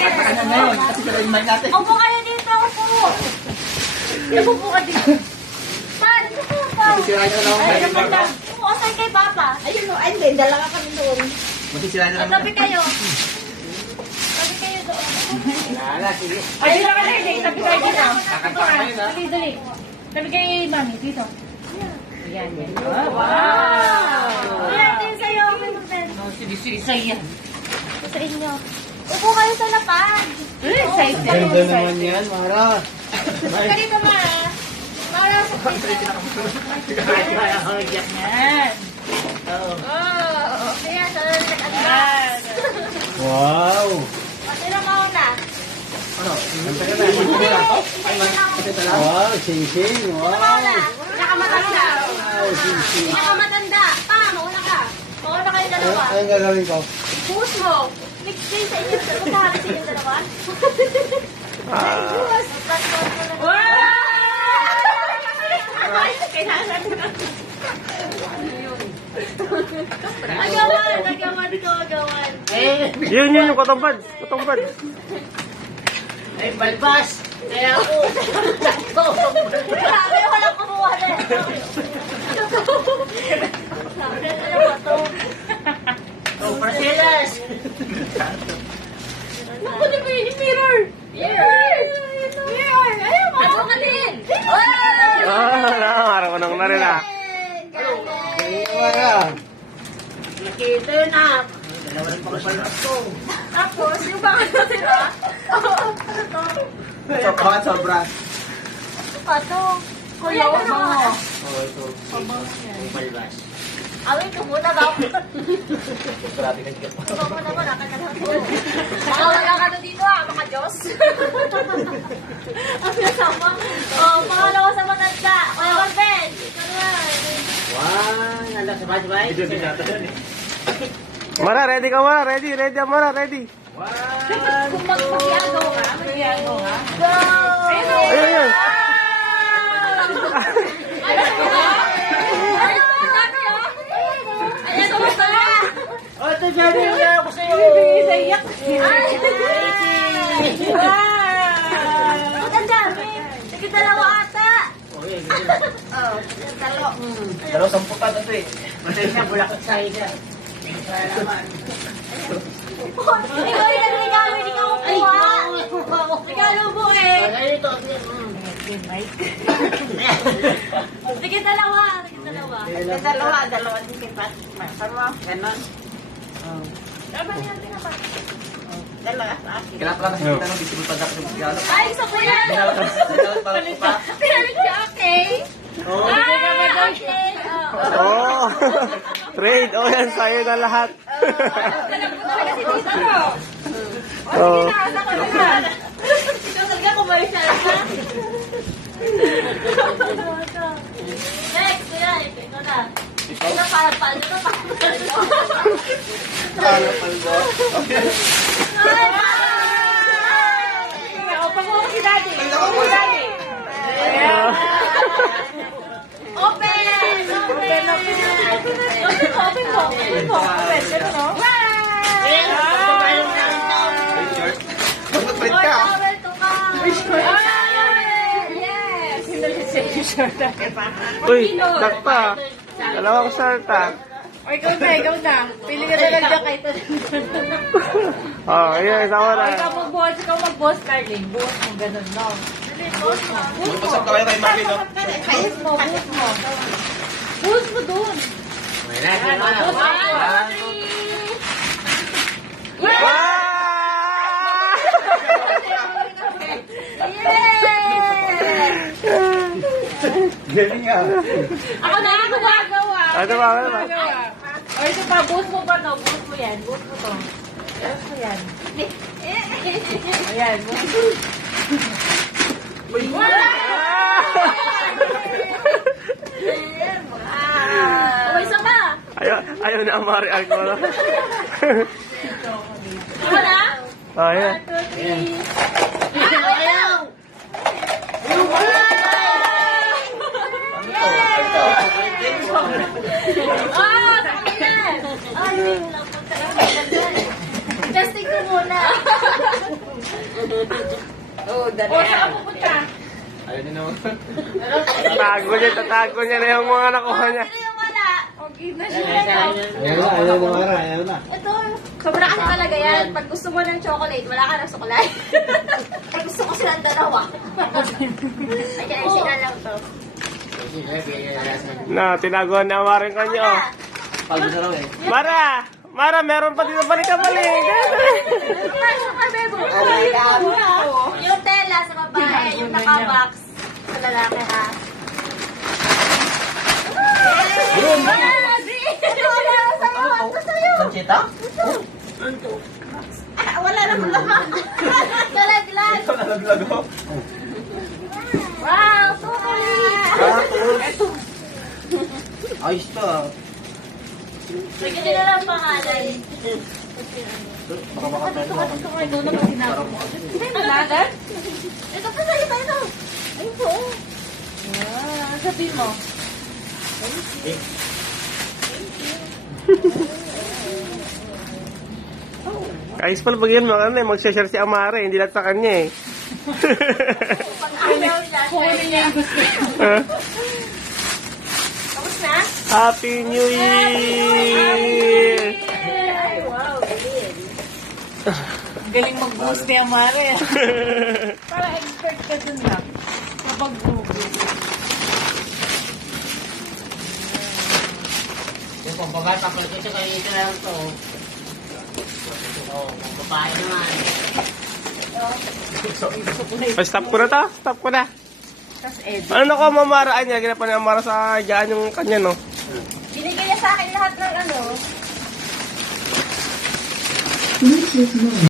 Ano na yun? Kasi sila yung mic natin. Upo kayo dito, upo. Upo ka dito. Pan, upo pa. Masisira nyo na Ay, lang. naman lang. Upo, saan kay Papa? Ayun o, ay, hindi, dalawa kami doon. Masisira nyo lang. Tabi kayo. Tabi kayo doon. Wala, sige. Ay, dito ka na, hindi. Tabi kayo dito. Kakanta ka yun, ha? Dali, dali. Tabi kayo, mami, dito. Ayan, yan. Wow! Ayan, din sa'yo. Sige, sa'yo yan. Sa inyo. Upo kayo sa lapad. Excited. Ganda naman yan, Mara. Ka dito, Ma. Mara, sa Yan. Oh, ayan, sa nag-advance. Wow. Pati na mauna. Ano? Ganda ka na. Wow, sing-sing. Wow. Mauna. Pinakamatanda. Wow, sing-sing. Pinakamatanda. Pa, mauna ka. Mauna kayo dalawa. Ano gagawin ko? Push mo. Mix din sa inyo. Magkahari sa inyo dalawa. Agawan, agawan ko, agawan. Yun, yung katumbad. Katumbad. Ay, balbas. Kaya ako. Grabe, walang kumuha na. Sabi na dalawa to. Oh, Marcelas. Naku, di ba yung mirror? Mirror! Mirror! Ayaw mo! Ako ka din! Araw ko nang narin ah. Mara. Nakita yun ah. Dalawa ng pagbalbas ko. Tapos, yung bakit natin ah? So, bakit sobra? Pato. Kuya, ano mo? Oh, ito. Balbas. Awin ko muna ba? Grabe ka dito. Ikaw mo naman, nakakalang ko. Baka wala ka na dito ah, mga Diyos. Ang nasama. Oh, pangalawa sa matanda. Kuya Corbin. Ikaw naman. Wow, nala sabay-sabay. Ito din natin yan eh. Mara, ready ka Mara? Ready, ready ang Mara, ready. Kung mag-iago ka, Mag-iago ha? go! Ayun, ayun. Oh, ito dyan yung ako sa'yo. Iyak. Ang dami. Sige, dalawa ata. Dalawa. Dalawang samputan ito eh. Masaya bulakot sa'yo ka. Kaya naman. Ikaw yung regalo, hindi ka kukuha. Regalo mo eh. Ay, ito. Sige, dalawa. Sige, dalawa. Dalawa din kita. Masama, ganon. Tama yan, tama. Dalawa sa akin. Kailangan pala kasi kita nung bisibol pa dapat yung regalo. Ay, isa po yan. Pinalat para po pa. Pinalit siya, okay. Oo. Okay. Oh, trade. Oh, yan sa'yo na lahat. Oh. Ikaw talaga commercial ka. Next, kuya. Ito na. Ito para palo. Ito para palo. Ano palbo? Pag-uwi si Daddy. Open! Open mo. Shirt. Mag-print ka. Towel to come. Yes! Uy, dakpa. Dalawa ko sarta. O, ikaw na. Pili ka na lang dyan kay Oh, yun, sama na. ikaw mag-boss, Carly. Buwas mo, ganun, no? Pasok ka kayo kay Mami, no? Buwas mo. Buwas mo dun. Galing ah. Ako na, ako gagawa. Ano ba, ano ba? O, ito pa, buwas mo ba, no? Buwas mo yan. Buwas mo to. Buwas mo yan. Ayan, buwas mo. Oh, isa pa. Ayaw na ang Mari Alcohol. Ako na. Oh, yan. 1, 2, 3. Ayaw! Testing ko muna. Oh, O, saan ka pupunta? Ayaw niyo naman. Tatago niya na yung mga nakuha niya. Sino yung wala? Okay na siya. Ayaw na Mara, ayaw na. Ito, sobra kasi talaga yan. Pag gusto mo ng chocolate, wala ka ng suklay. Ay, gusto ko silang dalawa. Ay, kaya sila lang to. Na, tinaguan na Mara yung kanya. Oh. Pag gusto raw eh. Mara! Mara, meron pa dito balik-balik. Sukay, bebo. Yung tela sa babae, yung naka-box sa lalaki, ha? Sanchita? Wala naman naman. Galaglag. Ikaw nalaglag oh. Wow, suki. Ayos to ah. Bigyan nila lang pangalan. Baka makapento ako. Doon naman sinabi mo. Hindi, malagan? Ito pa sa'yo pa ito. Ayun po. Sabihin mo. Ayos pala bagyan mo, ano eh, mag-share si Amara, hindi lahat sa kanya eh. Pag-ayaw niya. Kung ano niya yung gusto. Tapos na? Happy New Year! Ay, wow. Galing. Galing mag-boost ni Amara. Para expert ka dun na. Kapag movie. Yung pambabata ko ito kanina lang to. Oh, kung babae naman. Stop ko na to, stop ko na. Tapos Ed. Ano na ko, mamaraan niya, ginapan ni Amara sa gaan yung kanya, no? Binigay niya sa akin lahat ng ano.